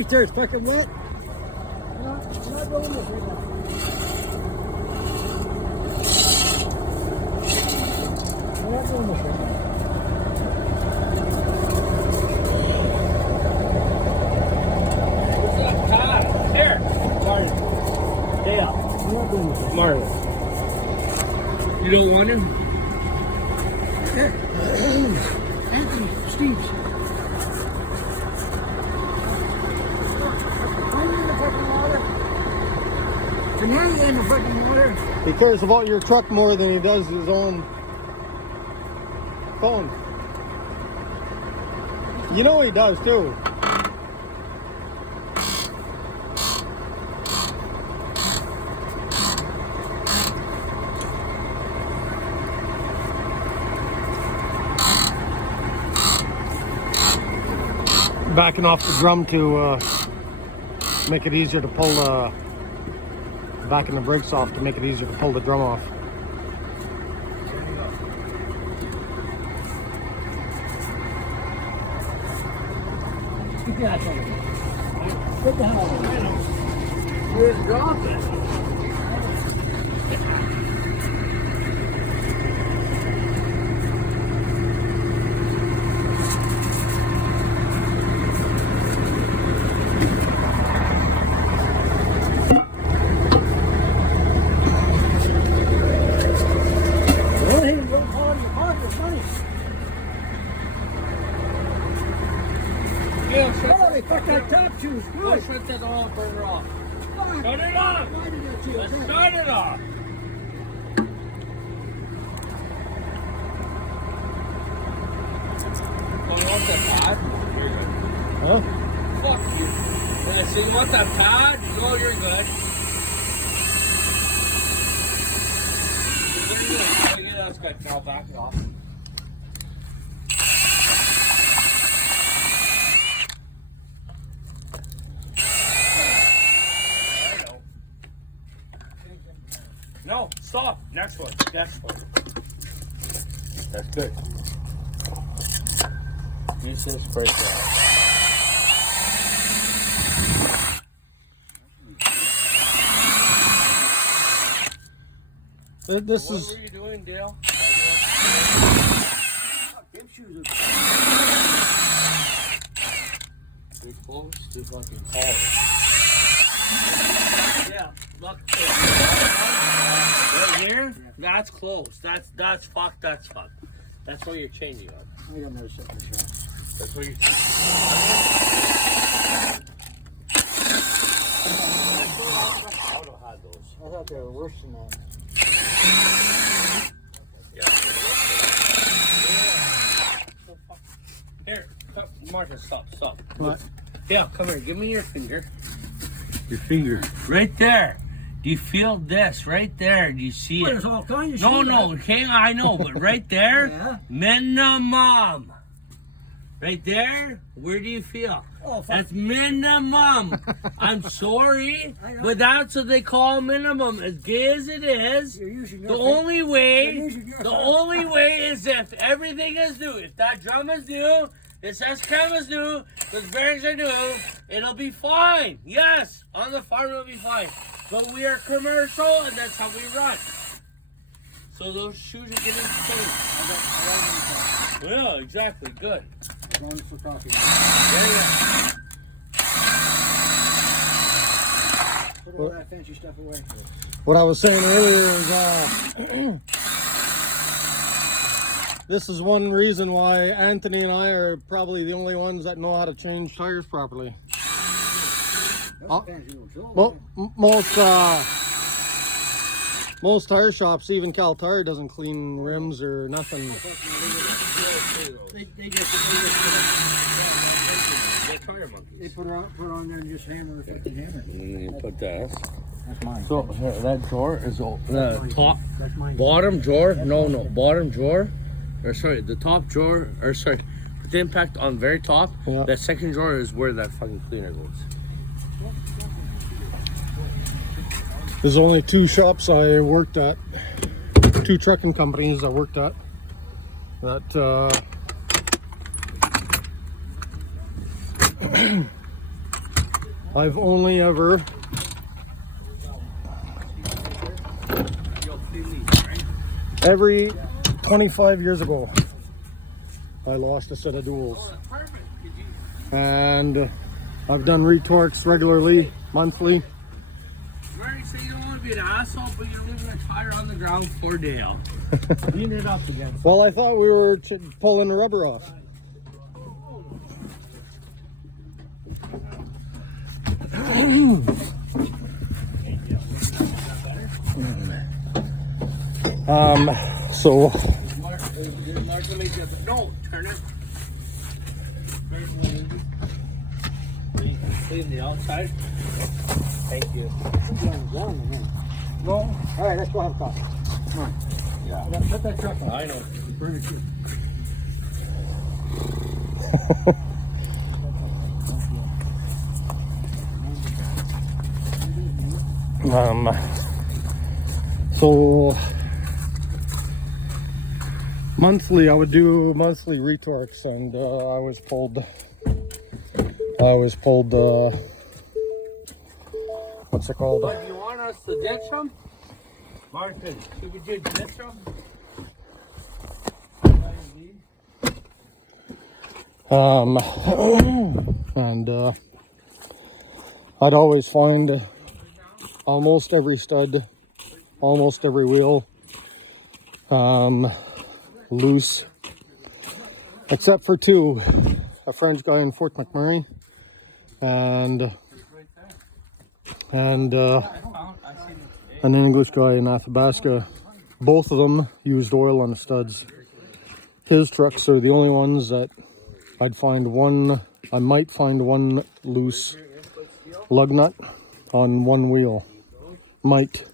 underneath there is fucking wet. No, I'm not doing this right now. I'm not doing this right now. What's up, Todd? Here. Martin. Dale. I'm not doing this right now. Martin. You don't want him? Anthony, Steve. Why are you in the fucking water? Can you in the fucking water? He cares about your truck more than he does his own phone. You know he does too. Backing off the drum to make it easier to pull backing the brakes off to make it easier to pull the drum off. Get the ass over here. Get the hell over here. You're dropping. Fuck that top shoes. Go shut that oil burner off. Shut it off. Let's start it off. Well, what's that, Todd? Huh? Fuck you. When I say, what's that, Todd? No, you're good. You're good. That's good. Now back it off. No, stop. Next one. Next one. That's good. Use this brake out. This What is. were you doing, Dale? Them shoes Too close to fucking collar. Yeah, look. Right here, that's close. That's fucked. That's fucked. That's what you're changing on. are. I got another second shot. That's what you're. Auto had those. I thought they were worse than that. Here, Martha, stop. What? Yeah, come here. Give me your finger. Your finger. Right there. Do you feel this? Right there. Do you see Well, it? there's all kinds of No, shoes. no. Okay, I know, but right there, Yeah. minimum. Right there, where do you feel? Oh, fuck. That's minimum. I'm sorry, I know. but that's what they call minimum. As gay as it is, You're using your the finger. only way, You're using your the finger. only way is if everything is new. If that drum is new, this S-cam is new, those bearings are new, it'll be fine. Yes, on the farm it'll be fine. But we are commercial, and that's how we run. So those shoes are getting changed. Yeah, exactly. Good. I'm going for coffee. There you go. Put all that fancy stuff away. What I was saying earlier is this is one reason why Anthony and I are probably the only ones that know how to change tires properly. That's Oh. a fancy little tool. Well, most tire shops, even Cal Tire, doesn't clean rims or nothing. They put on there and just hammer the fucking hammer. You put this. That's mine. So that drawer is the top, That's mine. bottom drawer. No, bottom drawer. Or sorry, the top drawer. Or sorry, with the impact on very top. Yeah. That second drawer is where that fucking cleaner goes. There's only two shops I worked at, two trucking companies I worked at, that I've only ever every 25 years ago I lost a set of duels, and I've done retorques regularly, monthly. Right, so you don't want to be an asshole, but you're leaving a tire on the ground for Dale. Lean it up again. Well, I thought we were pulling the rubber off. So No, turn it. Leave the outside. Thank you. No. All right, let's go have coffee. Come on. Yeah. Put that truck on. I know. Bring it to. So monthly, I would do monthly retorques, and I was pulled, what's it called? What, you want us to ditch them? Marcus, should we ditch them? And I'd always find almost every stud, almost every wheel loose, except for two, a French guy in Fort McMurray and an English guy in Athabasca. Both of them used oil on the studs. His trucks are the only ones that I'd find one, I might find one loose lug nut on one wheel. Might.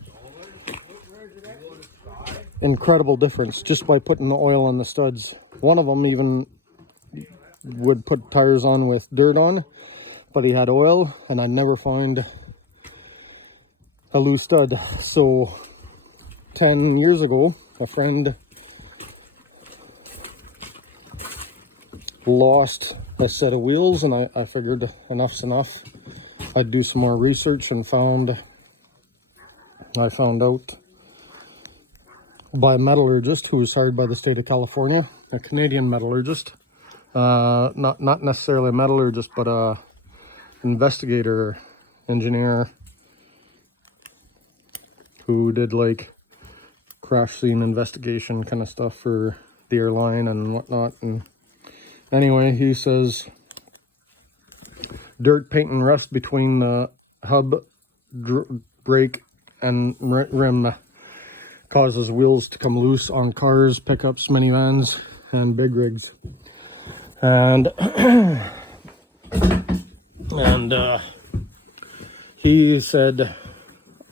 Incredible difference just by putting the oil on the studs. One of them even would put tires on with dirt on, but he had oil, and I'd never find a loose stud. So 10 years ago, a friend lost a set of wheels, and I figured enough's enough. I'd do some more research and I found out by a metallurgist who was hired by the state of California, a Canadian metallurgist, not necessarily a metallurgist, but a investigator, engineer, who did like crash scene investigation kind of stuff for the airline and whatnot. And anyway, he says dirt, paint, and rust between the hub, brake, and rim causes wheels to come loose on cars, pickups, minivans, and big rigs. And he said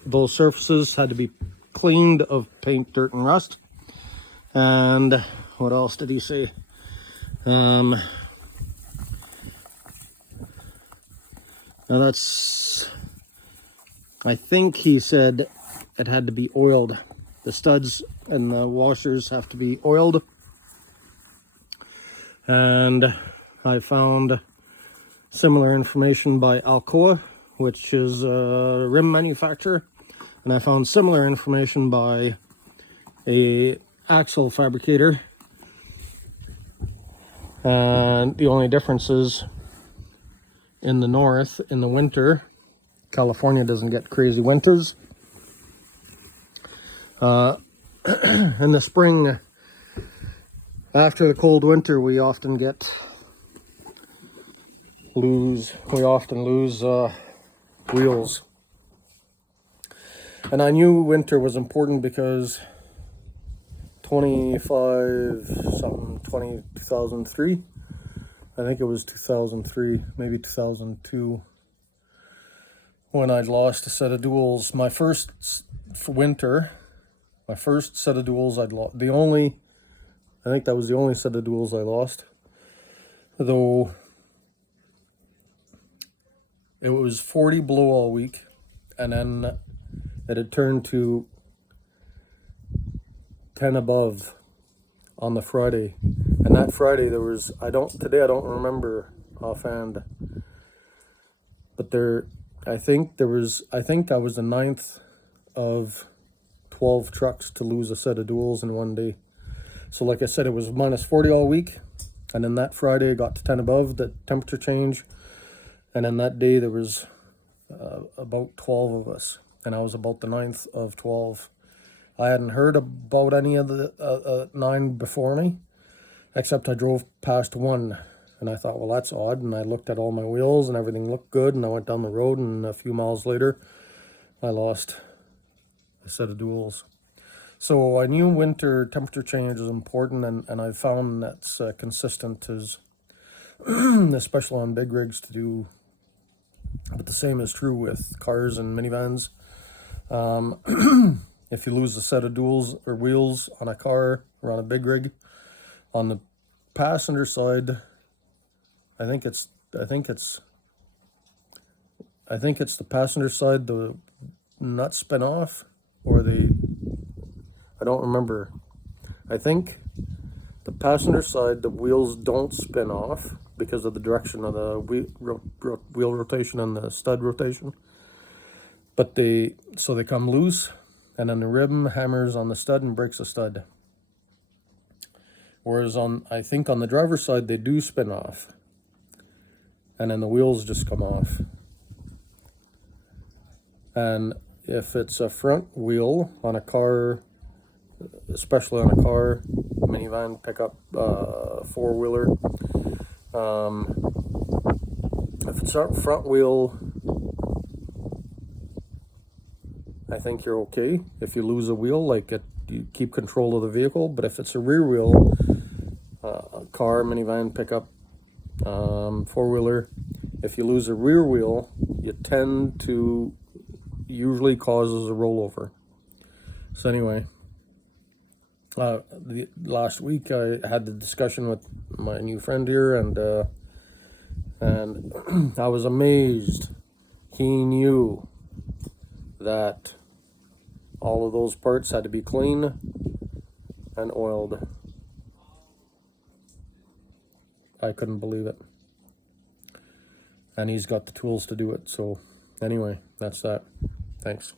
those surfaces had to be cleaned of paint, dirt, and rust. And what else did he say? Now that's, I think he said it had to be oiled. The studs and the washers have to be oiled. And I found similar information by Alcoa, which is a rim manufacturer. And I found similar information by a axle fabricator. And the only difference is in the north, in the winter, California doesn't get crazy winters. In the spring, after the cold winter, we often lose wheels. And I knew winter was important because 2003, I think it was 2003, maybe 2002, when I'd lost a set of duals. My first set of duals I'd lost. I think that was the only set of duals I lost. Though it was 40 below all week, and then it had turned to 10 above on the Friday. And that Friday there was, I don't remember offhand, but But I think that was the 9th of 12 trucks to lose a set of duals in one day. So like I said, it was -40 all week. And then that Friday it got to 10 above, the temperature change. And then that day there was about 12 of us. And I was about the 9th of 12. I hadn't heard about any of the 9 before me, except I drove past one. And I thought, well, that's odd. And I looked at all my wheels and everything looked good. And I went down the road, and a few miles later, I lost a set of duals. So I knew winter temperature change is important, and I found that's consistent as, especially on big rigs, to do. But the same is true with cars and minivans. If you lose a set of duals or wheels on a car or on a big rig, on the passenger side, I think it's the passenger side, the nuts spin off, or I don't remember. I think the passenger side, the wheels don't spin off because of the direction of the wheel rotation and the stud rotation. But they come loose, and then the rib hammers on the stud and breaks the stud. Whereas I think on the driver's side, they do spin off, and then the wheels just come off. And if it's a front wheel on a car, especially on a car, minivan, pickup, four-wheeler, if it's a front wheel, I think you're okay. If you lose a wheel, you keep control of the vehicle. But if it's a rear wheel, a car, minivan, pickup, four-wheeler, if you lose a rear wheel, you tend to usually causes a rollover. So anyway, last week I had the discussion with my new friend here, and I was amazed. He knew that all of those parts had to be clean and oiled. I couldn't believe it. And he's got the tools to do it. So anyway, that's that. Thanks.